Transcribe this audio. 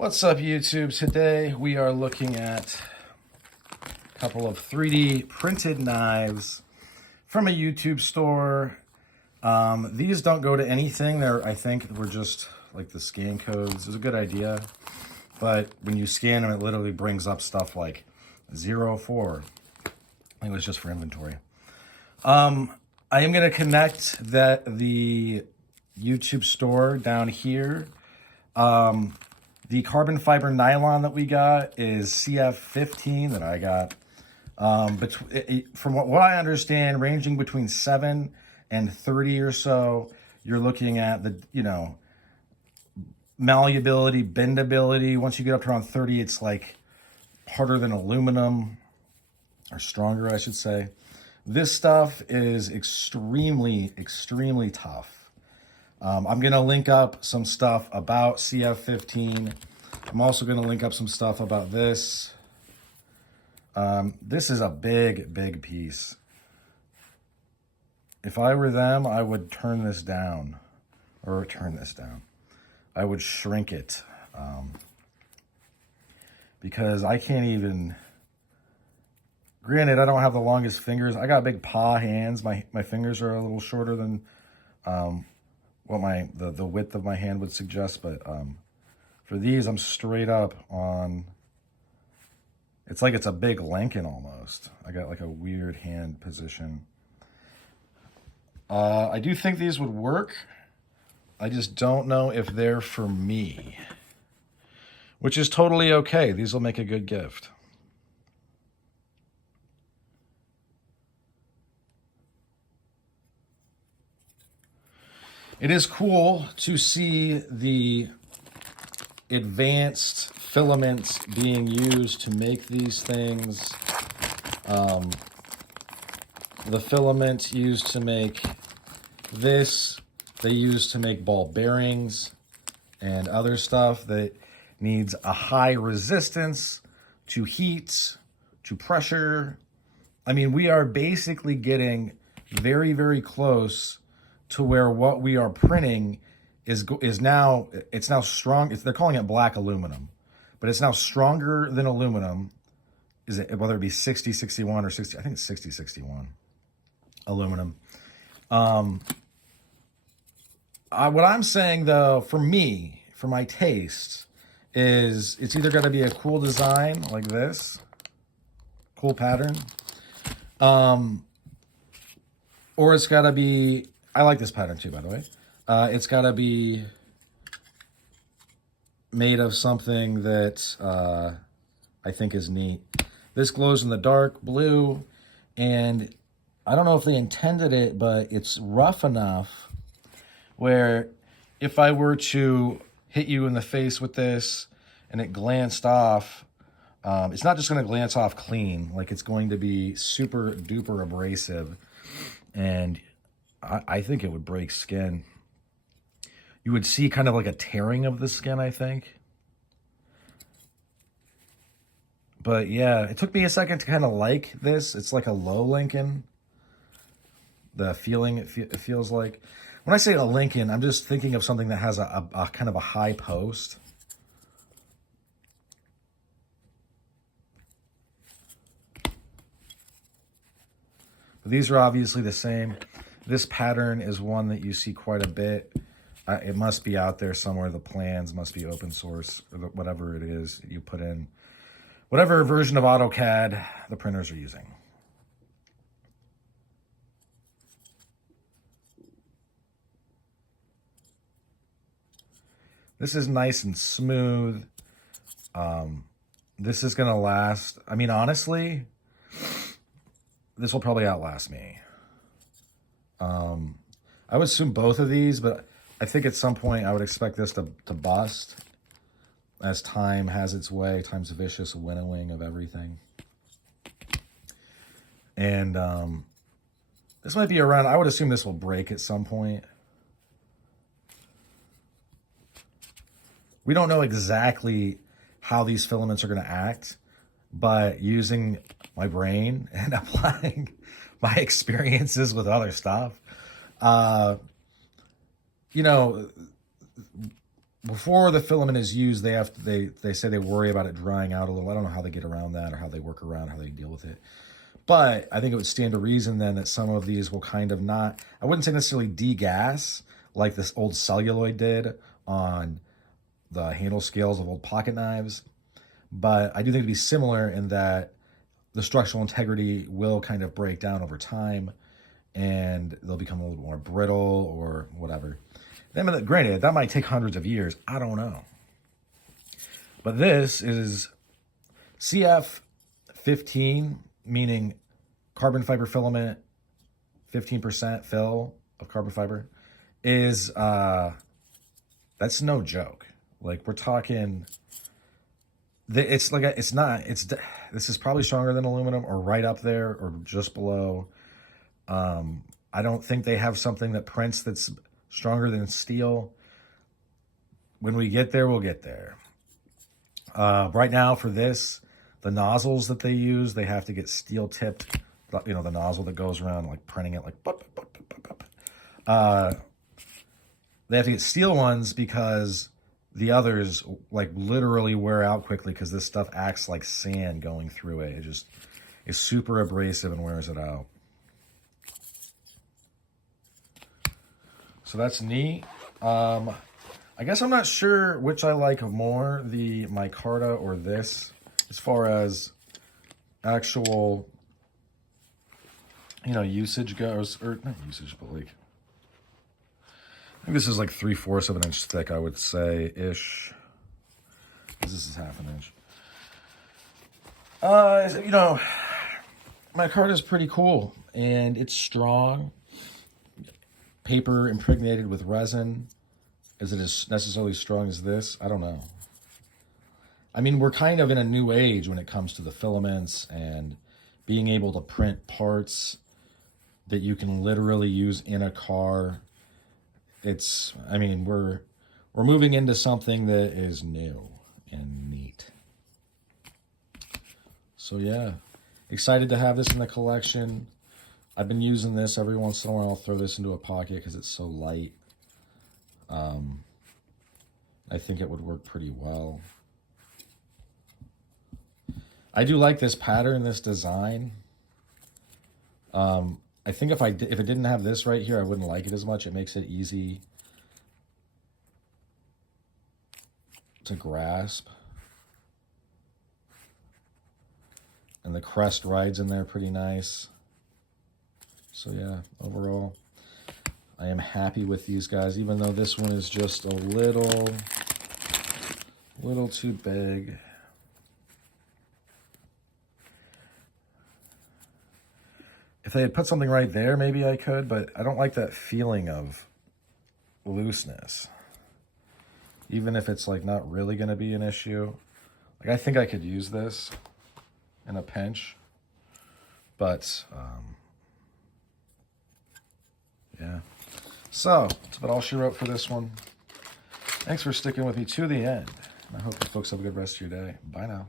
What's up, YouTube? Today we are looking at a couple of 3D printed knives from a YouTube store. These don't go to anything. I think we're just like the scan codes. It's a good idea, but when you scan them, it literally brings up stuff like 04. I think it was just for inventory. I am going to connect the YouTube store down here. The carbon fiber nylon that we got is CF15 that I got. From what I understand, ranging between 7 and 30 or so, you're looking at the, malleability, bendability. Once you get up to around 30, it's like harder than aluminum, or stronger, I should say. This stuff is extremely, extremely tough. I'm going to link up some stuff about CF15. I'm also going to link up some stuff about this. This is a big, big piece. If I were them, I would turn this down. I would shrink it. Because I can't even... Granted, I don't have the longest fingers. I got big paw hands. My fingers are a little shorter than... what the width of my hand would suggest, but for these, I'm straight up on, it's like it's a big Lincoln almost. I got like a weird hand position. I do think these would work. I just don't know if they're for me, which is totally okay. These will make a good gift. It is cool to see the advanced filaments being used to make these things. The filament used to make this, they use to make ball bearings and other stuff that needs a high resistance to heat, to pressure. I mean, we are basically getting very, very close to where what we are printing is now, it's now strong. They're calling it black aluminum, but it's now stronger than aluminum. Is it, whether it be 60, 61 or 60, I think it's 60, 61 aluminum. What I'm saying though, for me, for my taste, is it's either got to be a cool design like this, cool pattern, or it's got to be, I like this pattern too, by the way. It's got to be made of something that I think is neat. This glows in the dark blue, and I don't know if they intended it, but it's rough enough where if I were to hit you in the face with this and it glanced off, it's not just going to glance off clean. Like, it's going to be super duper abrasive, and I think it would break skin. You would see kind of like a tearing of the skin, I think. But yeah, it took me a second to kind of like this. It's like a low Lincoln. The feeling it feels like. When I say a Lincoln, I'm just thinking of something that has a kind of a high post. But these are obviously the same. This pattern is one that you see quite a bit. It must be out there somewhere. The plans must be open source, or whatever it is you put in. Whatever version of AutoCAD the printers are using. This is nice and smooth. This is going to last. I mean, honestly, this will probably outlast me. I would assume both of these, but I think at some point I would expect this to bust as time has its way. Time's a vicious winnowing of everything. And this might be around, I would assume this will break at some point. We don't know exactly how these filaments are going to act, but using my brain and applying my experiences with other stuff, before the filament is used, they say they worry about it drying out a little. I don't know how they get around that or how they work around, how they deal with it. But I think it would stand to reason then that some of these will kind of not, I wouldn't say necessarily degas like this old celluloid did on the handle scales of old pocket knives. But I do think it'd be similar in that the structural integrity will kind of break down over time and they'll become a little more brittle or whatever. Then, granted, that might take hundreds of years. I don't know. But this is CF15, meaning carbon fiber filament, 15% fill of carbon fiber, is, that's no joke. Like, we're talking, this is probably stronger than aluminum or right up there or just below. I don't think they have something that prints that's stronger than steel. When we get there, we'll get there. Right now for this, the nozzles that they use, they have to get steel tipped, you know, the nozzle that goes around like printing it like, they have to get steel ones because the others like literally wear out quickly because this stuff acts like sand going through it. It just is super abrasive and wears it out. So that's neat. I guess I'm not sure which I like more, the micarta or this, as far as actual, you know, usage goes, or not usage, but like, I think this is like 3/4 of an inch thick, I would say, ish. This is 1/2 inch. You know, micarta is pretty cool, and it's strong. Paper impregnated with resin. Is it as necessarily strong as this? I don't know. I mean, we're kind of in a new age when it comes to the filaments and being able to print parts that you can literally use in a car. It's, I mean, we're moving into something that is new and neat. So yeah, excited to have this in the collection. I've been using this every once in a while. I'll throw this into a pocket because it's so light. I think it would work pretty well. I do like this pattern, this design. I think if it didn't have this right here, I wouldn't like it as much. It makes it easy to grasp. And the crest rides in there pretty nice. So yeah, overall, I am happy with these guys, even though this one is just a little too big. If they had put something right there, maybe I could, but I don't like that feeling of looseness. Even if it's like not really going to be an issue. Like, I think I could use this in a pinch, but yeah. So that's about all she wrote for this one. Thanks for sticking with me to the end. I hope you folks have a good rest of your day. Bye now.